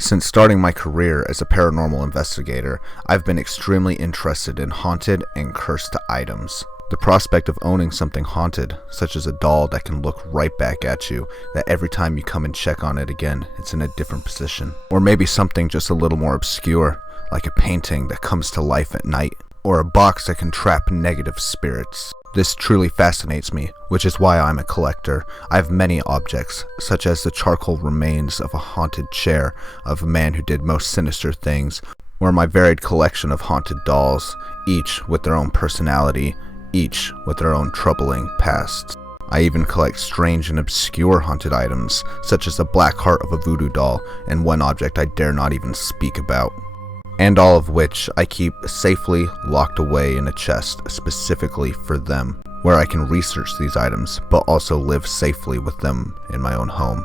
Since starting my career as a paranormal investigator, I've been extremely interested in haunted and cursed items. The prospect of owning something haunted, such as a doll that can look right back at you, that every time you come and check on it again, it's in a different position. Or maybe something just a little more obscure, like a painting that comes to life at night, or a box that can trap negative spirits. This truly fascinates me, which is why I'm a collector. I have many objects, such as the charcoal remains of a haunted chair of a man who did most sinister things, or my varied collection of haunted dolls, each with their own personality, each with their own troubling past. I even collect strange and obscure haunted items, such as the black heart of a voodoo doll, and one object I dare not even speak about. And all of which I keep safely locked away in a chest specifically for them, where I can research these items, but also live safely with them in my own home.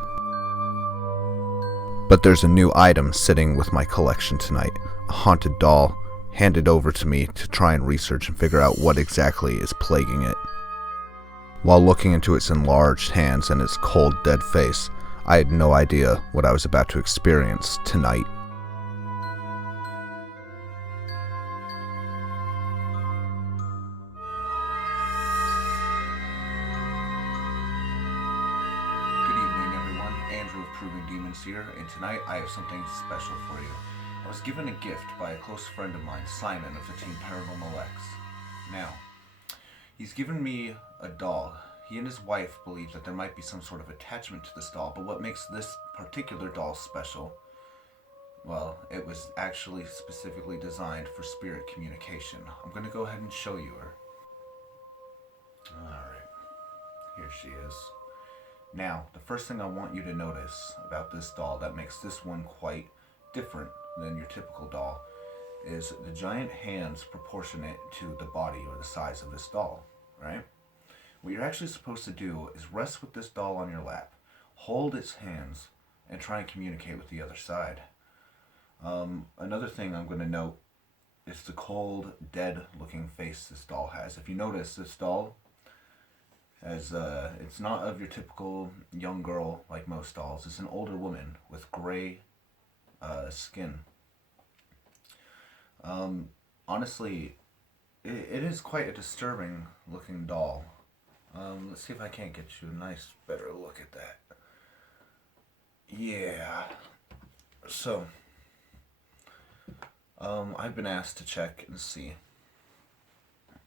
But there's a new item sitting with my collection tonight, a haunted doll, handed over to me to try and research and figure out what exactly is plaguing it. While looking into its enlarged hands and its cold, dead face, I had no idea what I was about to experience tonight. Here, and tonight I have something special for you. I was given a gift by a close friend of mine, Simon of the team Paranormal X. Now, he's given me a doll. He and his wife believe that there might be some sort of attachment to this doll, but what makes this particular doll special, well, it was actually specifically designed for spirit communication. I'm going to go ahead and show you her. Alright, here she is. Now, the first thing I want you to notice about this doll that makes this one quite different than your typical doll is the giant hands proportionate to the body or the size of this doll, right? What you're actually supposed to do is rest with this doll on your lap, hold its hands, and try and communicate with the other side. Another thing I'm going to note is the cold, dead-looking face this doll has. If you notice, this doll it's not of your typical young girl like most dolls. It's an older woman with gray skin. Honestly, it is quite a disturbing looking doll. Let's see if I can't get you a nice, better look at that. Yeah. So, I've been asked to check and see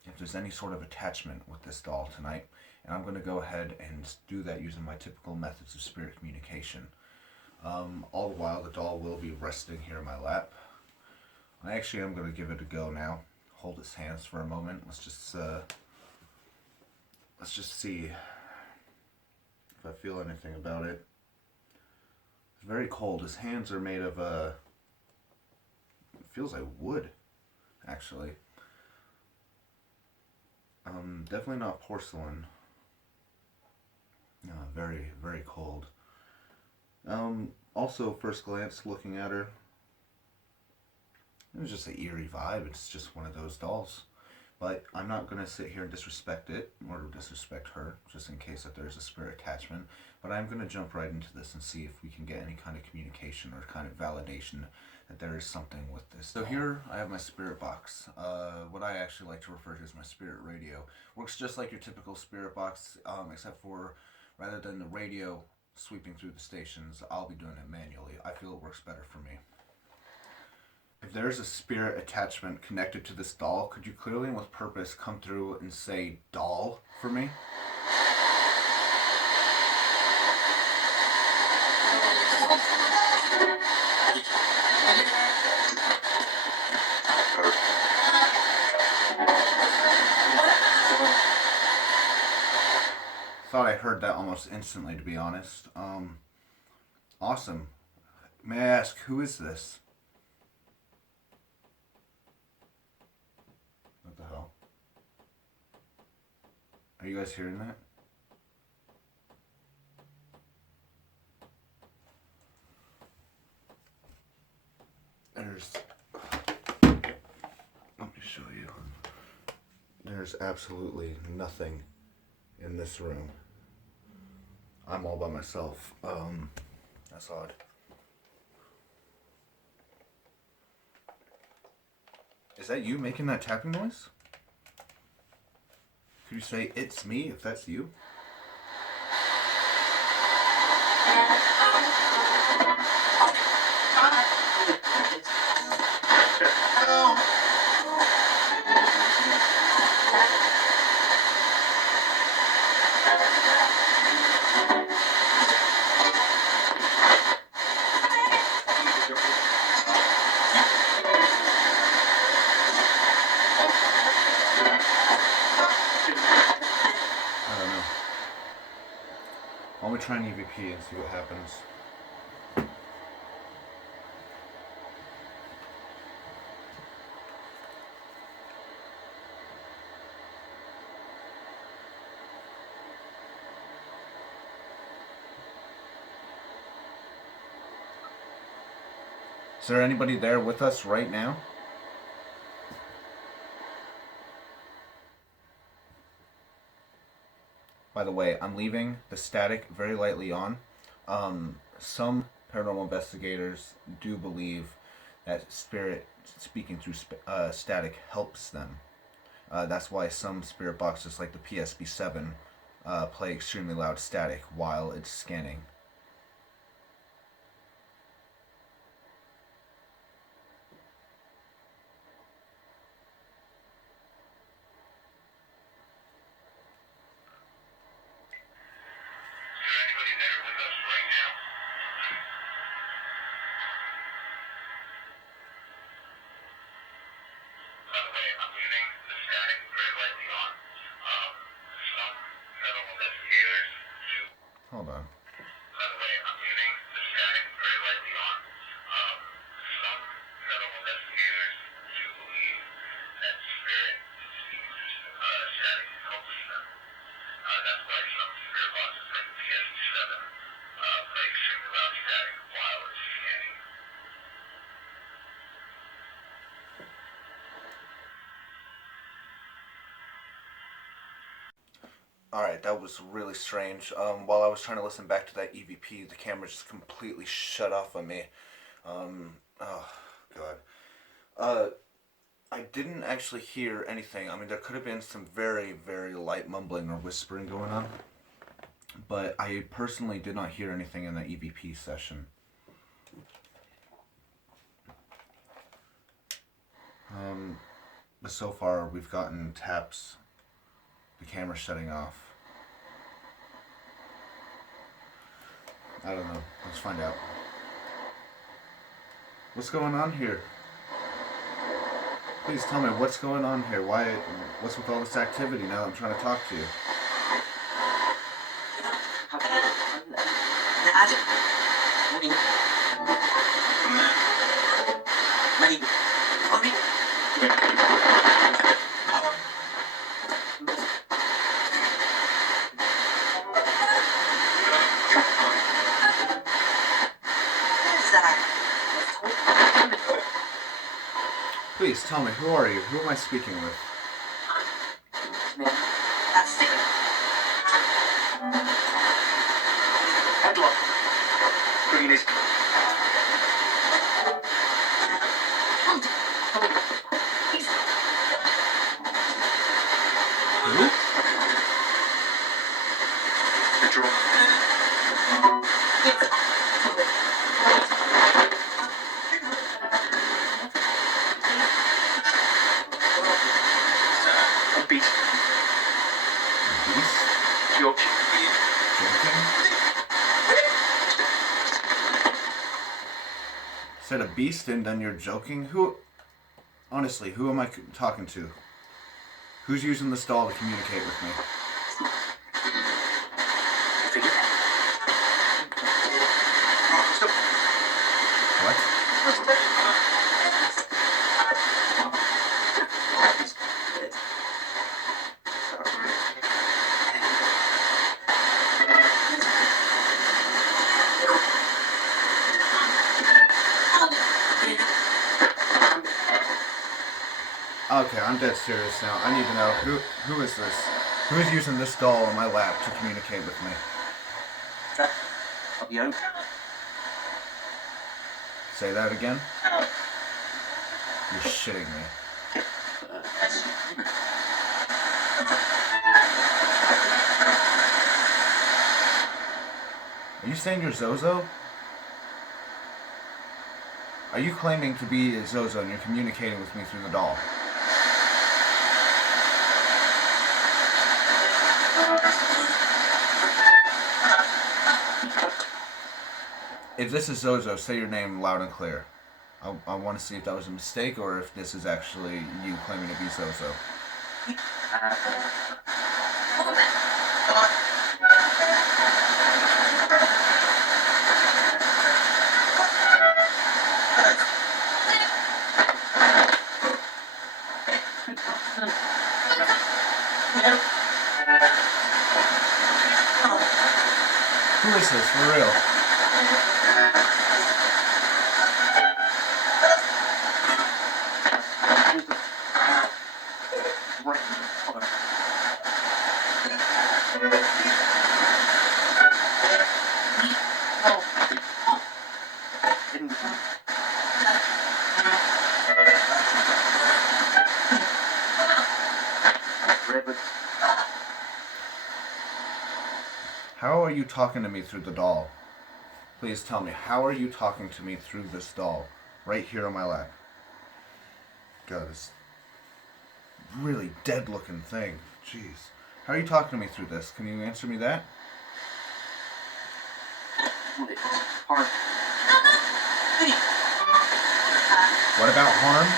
if there's any sort of attachment with this doll tonight. And I'm going to go ahead and do that using my typical methods of spirit communication. All the while, the doll will be resting here in my lap. I actually am going to give it a go now. Hold its hands for a moment. Let's just see if I feel anything about it. It's very cold. His hands are made of it feels like wood, actually. Definitely not porcelain. Very, very cold. Also, first glance, looking at her, it was just an eerie vibe. It's just one of those dolls. But I'm not going to sit here and disrespect it, or disrespect her, just in case that there's a spirit attachment. But I'm going to jump right into this and see if we can get any kind of communication or kind of validation that there is something with this. So here I have my spirit box. What I actually like to refer to as my spirit radio. Works just like your typical spirit box, except for rather than the radio sweeping through the stations, I'll be doing it manually. I feel it works better for me. If there's a spirit attachment connected to this doll, could you clearly and with purpose come through and say doll for me? Thought I heard that almost instantly, to be honest. Awesome. May I ask, who is this? What the hell? Are you guys hearing that? Let me show you. There's absolutely nothing in this room. I'm all by myself. That's odd. Is that you making that tapping noise? Could you say, it's me, if that's you? Why don't we try an EVP and see what happens? Is there anybody there with us right now? By the way, I'm leaving the static very lightly on. Some paranormal investigators do believe that spirit speaking through static helps them. That's why some spirit boxes like the PSB7 play extremely loud static while it's scanning. Hold on. By the way, I'm leaving the static very lightly on. Some paranormal investigators do believe that spirit static helps them. That's why some spirit boxes like the PSB7 play extremely loud static while it's scanning. Alright, that was really strange. While I was trying to listen back to that EVP, the camera just completely shut off on me. Oh, God. I didn't actually hear anything. I mean, there could have been some very, very light mumbling or whispering going on. But I personally did not hear anything in the EVP session. But so far, we've gotten taps. The camera shutting off. I don't know. Let's find out. What's going on here? Please tell me what's going on here. What's with all this activity now that I'm trying to talk to you? Please tell me, who are you? Who am I speaking with? Who? Said a beast and then you're joking? Who? Honestly, who am I talking to? Who's using this doll to communicate with me? What? Okay, I'm dead serious now. I need to know, who is this? Who is using this doll on my lap to communicate with me? Say that again? You're shitting me. Are you saying you're Zozo? Are you claiming to be Zozo and you're communicating with me through the doll? If this is Zozo, say your name loud and clear. I want to see if that was a mistake or if this is actually you claiming to be Zozo. Who is this, for real? How are you talking to me through the doll? Please tell me, how are you talking to me through this doll? Right here on my lap. God, this really dead looking thing. Jeez. How are you talking to me through this? Can you answer me that? What about harm?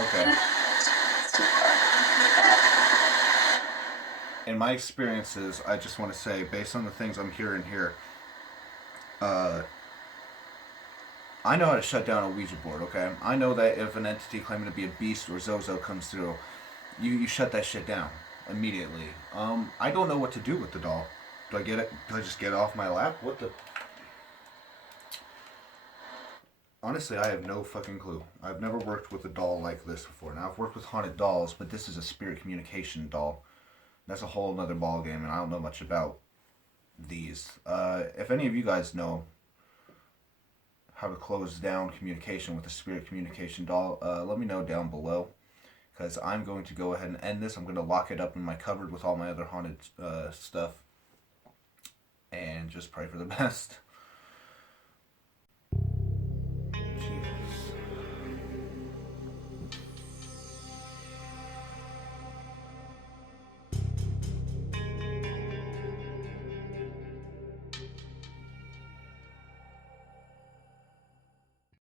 Okay. In my experiences, I just want to say, based on the things I'm hearing here, I know how to shut down a Ouija board, okay? I know that if an entity claiming to be a beast or Zozo comes through, you shut that shit down immediately. I don't know what to do with the doll. Do I get it? Do I just get it off my lap? What the... Honestly, I have no fucking clue. I've never worked with a doll like this before. Now, I've worked with haunted dolls, but this is a spirit communication doll. That's a whole other ball game, and I don't know much about these. If any of you guys know how to close down communication with a spirit communication doll, let me know down below, because I'm going to go ahead and end this. I'm going to lock it up in my cupboard with all my other haunted stuff, and just pray for the best.